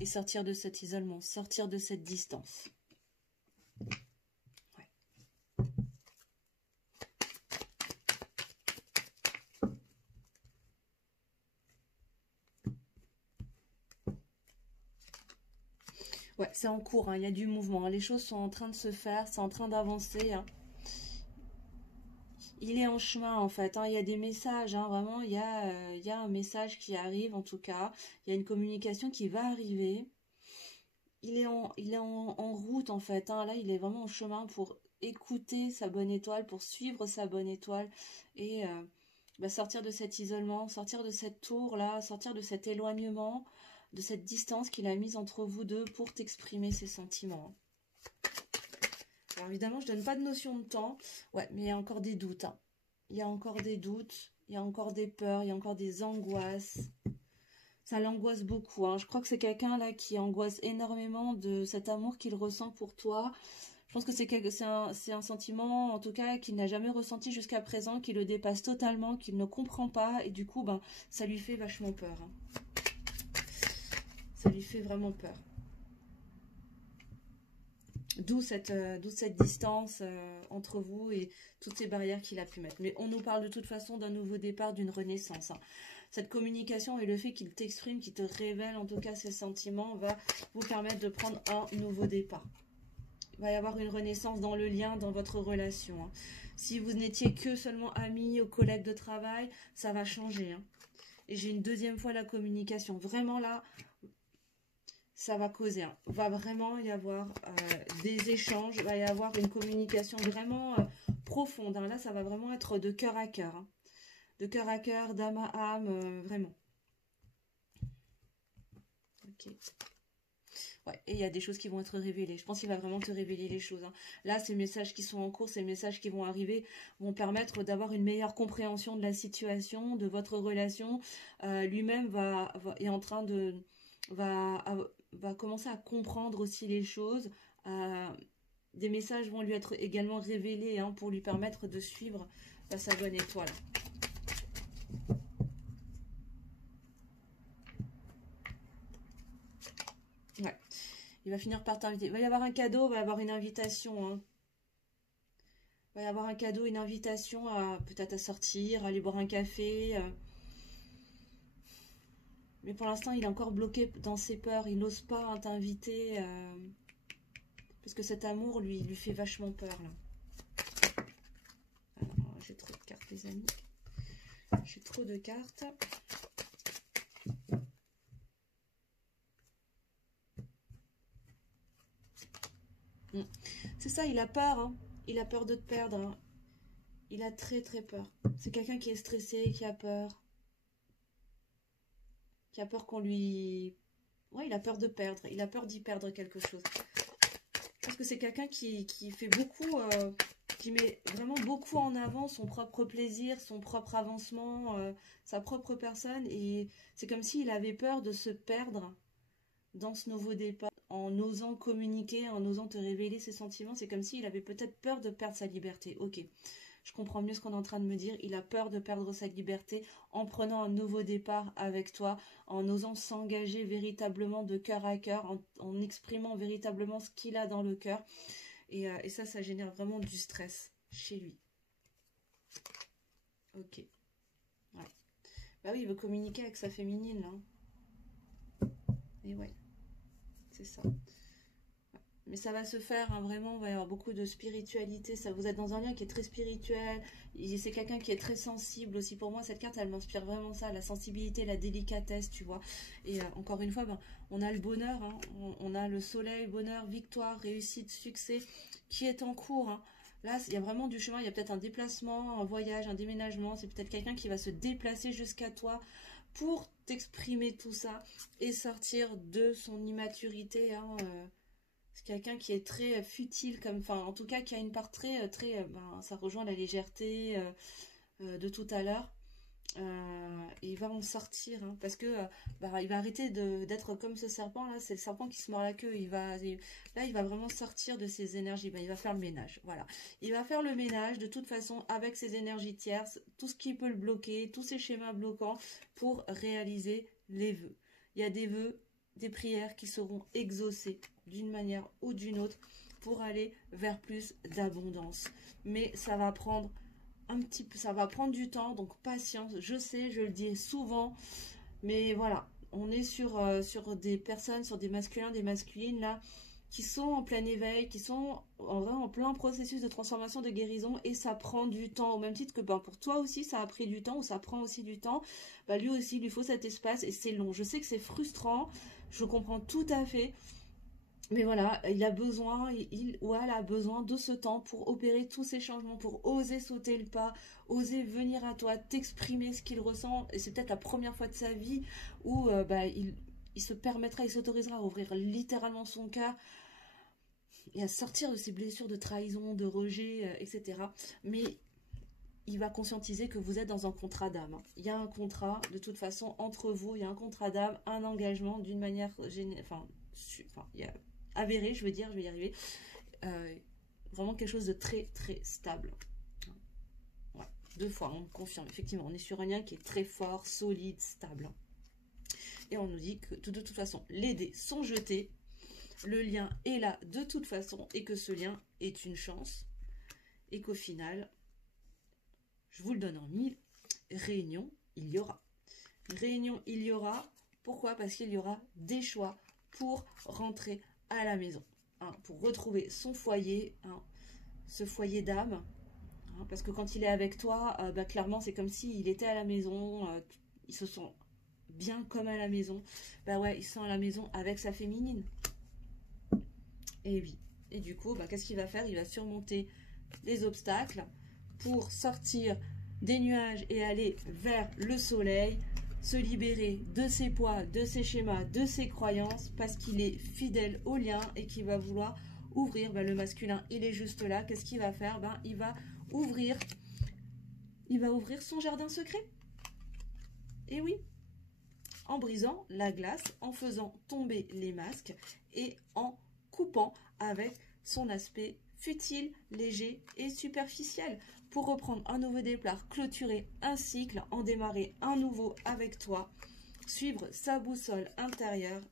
Et sortir de cet isolement, sortir de cette distance. Ouais. Ouais, c'est en cours, hein. Il y a du mouvement, hein. Les choses sont en train de se faire, c'est en train d'avancer, hein. Il est en chemin, en fait, hein. Il y a des messages, hein. Vraiment, il y a un message qui arrive, en tout cas. Il y a une communication qui va arriver. Il est en route, en fait, hein. Là, il est vraiment en chemin pour écouter sa bonne étoile, pour suivre sa bonne étoile et sortir de cet isolement, sortir de cette tour-là, sortir de cet éloignement, de cette distance qu'il a mise entre vous deux pour t'exprimer ses sentiments. Alors évidemment, je donne pas de notion de temps. Ouais, mais il y a encore des doutes, hein. Il y a encore des doutes, il y a encore des peurs, il y a encore des angoisses. Ça l'angoisse beaucoup, hein. Je crois que c'est quelqu'un là qui angoisse énormément de cet amour qu'il ressent pour toi. Je pense que c'est un sentiment, en tout cas, qu'il n'a jamais ressenti jusqu'à présent, qui le dépasse totalement, qu'il ne comprend pas. Et du coup, ben, ça lui fait vachement peur, hein. Ça lui fait vraiment peur. D'où cette distance entre vous et toutes ces barrières qu'il a pu mettre. Mais on nous parle de toute façon d'un nouveau départ, d'une renaissance, hein. Cette communication et le fait qu'il t'exprime, qu'il te révèle en tout cas ses sentiments, va vous permettre de prendre un nouveau départ. Il va y avoir une renaissance dans le lien, dans votre relation, hein. Si vous n'étiez que seulement amis ou collègues de travail, ça va changer, hein. Et j'ai une deuxième fois la communication. Vraiment là, ça va causer, hein. Va vraiment y avoir des échanges, il va y avoir une communication vraiment profonde, hein. Là, ça va vraiment être de cœur à cœur, hein. De cœur à cœur, d'âme à âme, vraiment. Ok. Ouais, et il y a des choses qui vont être révélées. Je pense qu'il va vraiment te révéler les choses, hein. Là, ces messages qui sont en cours, ces messages qui vont arriver, vont permettre d'avoir une meilleure compréhension de la situation, de votre relation. Lui-même est en train de... va commencer à comprendre aussi les choses. Des messages vont lui être également révélés, hein, pour lui permettre de suivre sa bonne étoile. Ouais. Il va finir par t'inviter. Il va y avoir un cadeau, il va y avoir une invitation, hein. Il va y avoir un cadeau, une invitation à peut-être à sortir, à aller boire un café. Mais pour l'instant, il est encore bloqué dans ses peurs. Il n'ose pas hein, t'inviter. Parce que cet amour, lui fait vachement peur, là. Alors, j'ai trop de cartes, les amis. J'ai trop de cartes. C'est ça, il a peur. Hein. Il a peur de te perdre. Hein. Il a très très peur. C'est quelqu'un qui est stressé, qui a peur. Qui a peur qu'on lui... Ouais, il a peur de perdre. Il a peur d'y perdre quelque chose. Parce que c'est quelqu'un qui fait beaucoup... qui met vraiment beaucoup en avant son propre plaisir, son propre avancement, sa propre personne. Et c'est comme s'il avait peur de se perdre dans ce nouveau départ. En osant communiquer, en osant te révéler ses sentiments, c'est comme s'il avait peut-être peur de perdre sa liberté. Ok, je comprends mieux ce qu'on est en train de me dire. Il a peur de perdre sa liberté en prenant un nouveau départ avec toi, en osant s'engager véritablement de cœur à cœur, en exprimant véritablement ce qu'il a dans le cœur. Et ça génère vraiment du stress chez lui. Ok. Ouais. Bah oui, il veut communiquer avec sa féminine, là. Et ouais, c'est ça. Mais ça va se faire, hein, vraiment, il va y avoir beaucoup de spiritualité. Ça, vous êtes dans un lien qui est très spirituel. C'est quelqu'un qui est très sensible aussi. Pour moi, cette carte, elle m'inspire vraiment ça, la sensibilité, la délicatesse, tu vois. Et encore une fois, ben, on a le bonheur, hein, on a le soleil, bonheur, victoire, réussite, succès, qui est en cours. Hein. Là, il y a vraiment du chemin. Il y a peut-être un déplacement, un voyage, un déménagement. C'est peut-être quelqu'un qui va se déplacer jusqu'à toi pour t'exprimer tout ça et sortir de son immaturité, hein, c'est quelqu'un qui est très futile, comme, enfin, en tout cas, qui a une part très, ben, ça rejoint la légèreté de tout à l'heure. Il va en sortir, hein, parce que bah, il va arrêter d'être comme ce serpent là. C'est le serpent qui se mord la queue. Là, il va vraiment sortir de ses énergies. Ben, il va faire le ménage. Voilà, il va faire le ménage de toute façon avec ses énergies tierces, tout ce qui peut le bloquer, tous ces schémas bloquants pour réaliser les vœux. Il y a des vœux, des prières qui seront exaucées d'une manière ou d'une autre pour aller vers plus d'abondance. Mais ça va prendre un petit peu, ça va prendre du temps, donc patience. Je sais, je le dis souvent, mais voilà, on est sur des personnes, sur des masculins, des masculines là, qui sont en plein éveil, qui sont en plein processus de transformation, de guérison, et ça prend du temps, au même titre que ben, pour toi aussi ça a pris du temps, ou ça prend aussi du temps, ben, lui aussi il lui faut cet espace, et c'est long. Je sais que c'est frustrant, je comprends tout à fait, mais voilà, il a besoin, il ou elle a besoin de ce temps pour opérer tous ces changements, pour oser sauter le pas, oser venir à toi, t'exprimer ce qu'il ressent. Et c'est peut-être la première fois de sa vie où bah, il se permettra, il s'autorisera à ouvrir littéralement son cœur et à sortir de ses blessures de trahison, de rejet, etc. Mais il va conscientiser que vous êtes dans un contrat d'âme. Il y a un contrat, de toute façon, entre vous, il y a un contrat d'âme, un engagement d'une manière il y a avéré, je veux dire, je vais y arriver. Vraiment quelque chose de très, très stable. Ouais, 2 fois, on confirme. Effectivement, on est sur un lien qui est très fort, solide, stable. Et on nous dit que de toute façon, les dés sont jetés. Le lien est là de toute façon et que ce lien est une chance. Et qu'au final, je vous le donne en 1000, réunion, il y aura. Réunion, il y aura. Pourquoi? Parce qu'il y aura des choix pour rentrer à la maison. Hein, pour retrouver son foyer, hein, ce foyer d'âme. Hein, parce que quand il est avec toi, bah, clairement, c'est comme s'il était à la maison. Il se sent bien comme à la maison. Bah ouais, il se sent à la maison avec sa féminine. Et oui. Et du coup, bah, qu'est-ce qu'il va faire? Il va surmonter les obstacles pour sortir des nuages et aller vers le soleil, se libérer de ses poids, de ses schémas, de ses croyances, parce qu'il est fidèle au lien et qu'il va vouloir ouvrir. Ben, le masculin, il est juste là. Qu'est-ce qu'il va faire? Ben, il va ouvrir son jardin secret. Et oui, en brisant la glace, en faisant tomber les masques et en coupant avec son aspect futile, léger et superficiel, pour reprendre un nouveau départ, clôturer un cycle, en démarrer un nouveau avec toi, suivre sa boussole intérieure,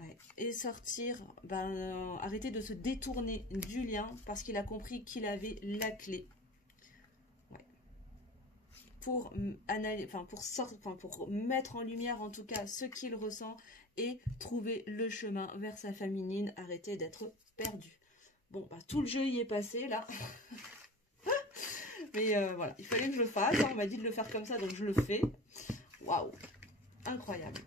Ouais. Et sortir, arrêter de se détourner du lien parce qu'il a compris qu'il avait la clé. Ouais. Pour analyser, pour mettre en lumière en tout cas ce qu'il ressent et trouver le chemin vers sa féminine, arrêter d'être perdu. Bon, tout le jeu y est passé là. Mais voilà, il fallait que je le fasse. On m'a dit de le faire comme ça, donc je le fais. Waouh, incroyable.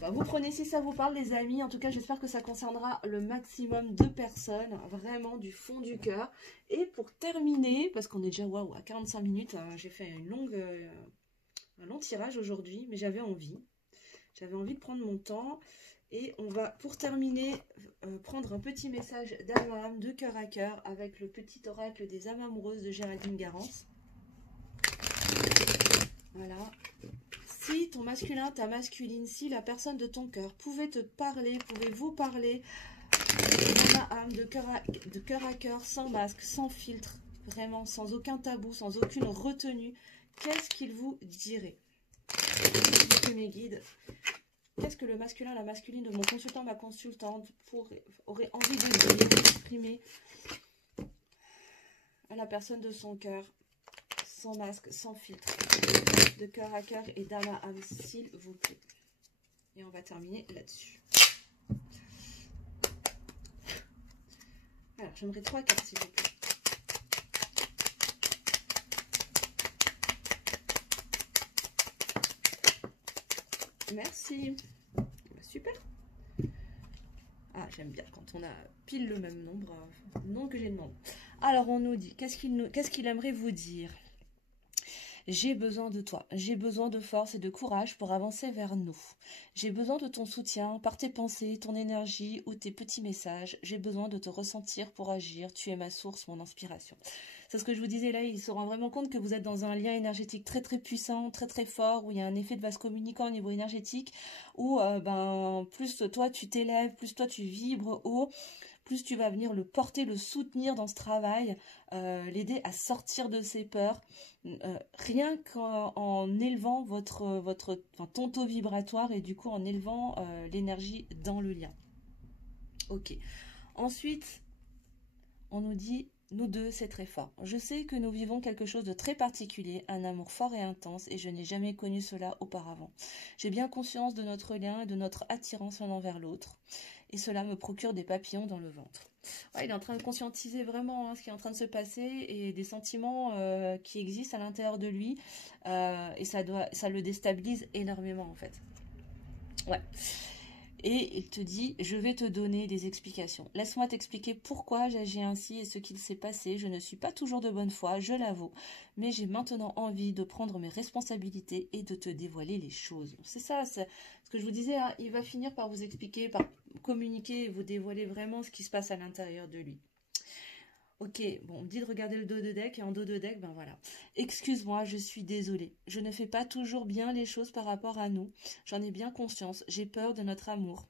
Donc, vous prenez si ça vous parle, les amis. En tout cas, j'espère que ça concernera le maximum de personnes, vraiment du fond du cœur. Et pour terminer, parce qu'on est déjà à 45 minutes, j'ai fait un long tirage aujourd'hui, mais j'avais envie. J'avais envie de prendre mon temps. Et on va, pour terminer, prendre un petit message d'âme à âme, de cœur à cœur, avec le petit oracle des âmes amoureuses de Géraldine Garance. Voilà. Si ton masculin, ta masculine, si la personne de ton cœur pouvait te parler, pouvait vous parler d'âme à âme, de cœur à cœur, sans masque, sans filtre, vraiment, sans aucun tabou, sans aucune retenue, qu'est-ce qu'il vous dirait? Que mes guides... Qu'est-ce que le masculin, la masculine de mon consultant, ma consultante aurait envie de dire, d'exprimer à la personne de son cœur, sans masque, sans filtre, de cœur à cœur et d'âme à âme, s'il vous plaît. Et on va terminer là-dessus. Alors, j'aimerais 3 cartes, s'il vous plaît. Merci. Super. Ah, j'aime bien quand on a pile le même nombre, nom que j'ai demandé. Alors, on nous dit, qu'est-ce qu'il aimerait vous dire? J'ai besoin de toi, j'ai besoin de force et de courage pour avancer vers nous. J'ai besoin de ton soutien par tes pensées, ton énergie ou tes petits messages. J'ai besoin de te ressentir pour agir. Tu es ma source, mon inspiration. C'est ce que je vous disais là, il se rend vraiment compte que vous êtes dans un lien énergétique très très puissant, très très fort, où il y a un effet de vase communicant au niveau énergétique, où plus toi tu t'élèves, plus toi tu vibres haut, plus tu vas venir le porter, le soutenir dans ce travail, l'aider à sortir de ses peurs, rien qu'en élevant ton taux vibratoire et du coup en élevant l'énergie dans le lien. Ok. Ensuite, on nous dit, nous deux, c'est très fort. Je sais que nous vivons quelque chose de très particulier, un amour fort et intense, et je n'ai jamais connu cela auparavant. J'ai bien conscience de notre lien et de notre attirance l'un envers l'autre, et cela me procure des papillons dans le ventre. Ouais, il est en train de conscientiser vraiment ce qui est en train de se passer et des sentiments qui existent à l'intérieur de lui, et ça le déstabilise énormément en fait. Ouais. Et il te dit, je vais te donner des explications. Laisse-moi t'expliquer pourquoi j'agis ainsi et ce qu'il s'est passé. Je ne suis pas toujours de bonne foi, je l'avoue. Mais j'ai maintenant envie de prendre mes responsabilités et de te dévoiler les choses. C'est ça, c'est ce que je vous disais. Hein, il va finir par vous expliquer, par communiquer et vous dévoiler vraiment ce qui se passe à l'intérieur de lui. Ok, bon, on me dit de regarder le dos de deck, et en dos de deck, ben voilà. Excuse-moi, je suis désolée. Je ne fais pas toujours bien les choses par rapport à nous. J'en ai bien conscience. J'ai peur de notre amour.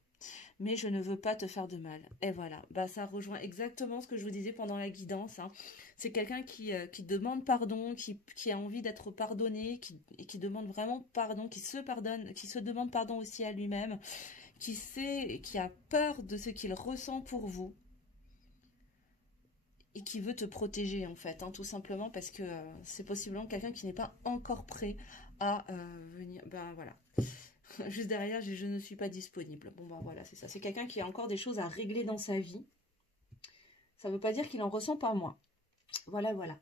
Mais je ne veux pas te faire de mal. Et voilà, bah ça rejoint exactement ce que je vous disais pendant la guidance. Hein. C'est quelqu'un qui demande pardon, qui a envie d'être pardonné, qui demande vraiment pardon, qui se pardonne, qui se demande pardon aussi à lui-même, qui a peur de ce qu'il ressent pour vous. Et qui veut te protéger en fait, hein, tout simplement parce que c'est possiblement quelqu'un qui n'est pas encore prêt à venir. Ben voilà. Juste derrière, je ne suis pas disponible. Bon ben voilà, c'est ça. C'est quelqu'un qui a encore des choses à régler dans sa vie. Ça ne veut pas dire qu'il en ressent pas moins. Voilà, voilà.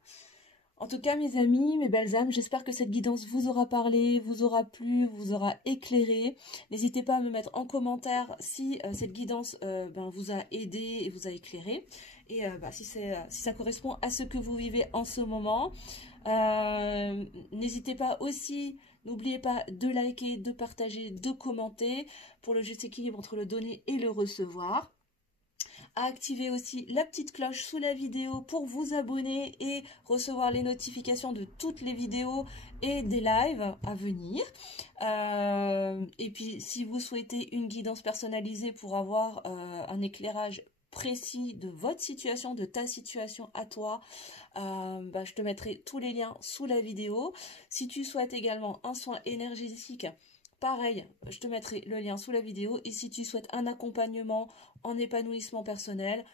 En tout cas, mes amis, mes belles âmes, j'espère que cette guidance vous aura parlé, vous aura plu, vous aura éclairé. N'hésitez pas à me mettre en commentaire si cette guidance vous a aidé et vous a éclairé. Et si ça correspond à ce que vous vivez en ce moment. N'hésitez pas aussi, n'oubliez pas de liker, de partager, de commenter pour le juste équilibre entre le donner et le recevoir. À activer aussi la petite cloche sous la vidéo pour vous abonner et recevoir les notifications de toutes les vidéos et des lives à venir. Et puis si vous souhaitez une guidance personnalisée pour avoir un éclairage précis de votre situation, de ta situation à toi, je te mettrai tous les liens sous la vidéo. Si tu souhaites également un soin énergétique pareil, je te mettrai le lien sous la vidéo. Et si tu souhaites un accompagnement en épanouissement personnel,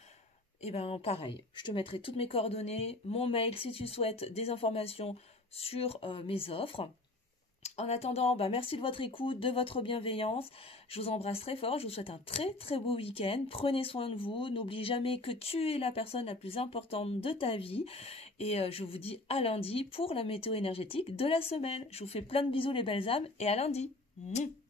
et ben pareil, je te mettrai toutes mes coordonnées, mon mail si tu souhaites des informations sur mes offres. En attendant, merci de votre écoute, de votre bienveillance. Je vous embrasse très fort, je vous souhaite un très très beau week-end. Prenez soin de vous, n'oublie jamais que tu es la personne la plus importante de ta vie. Et je vous dis à lundi pour la météo énergétique de la semaine. Je vous fais plein de bisous les belles âmes et à lundi. Mouah.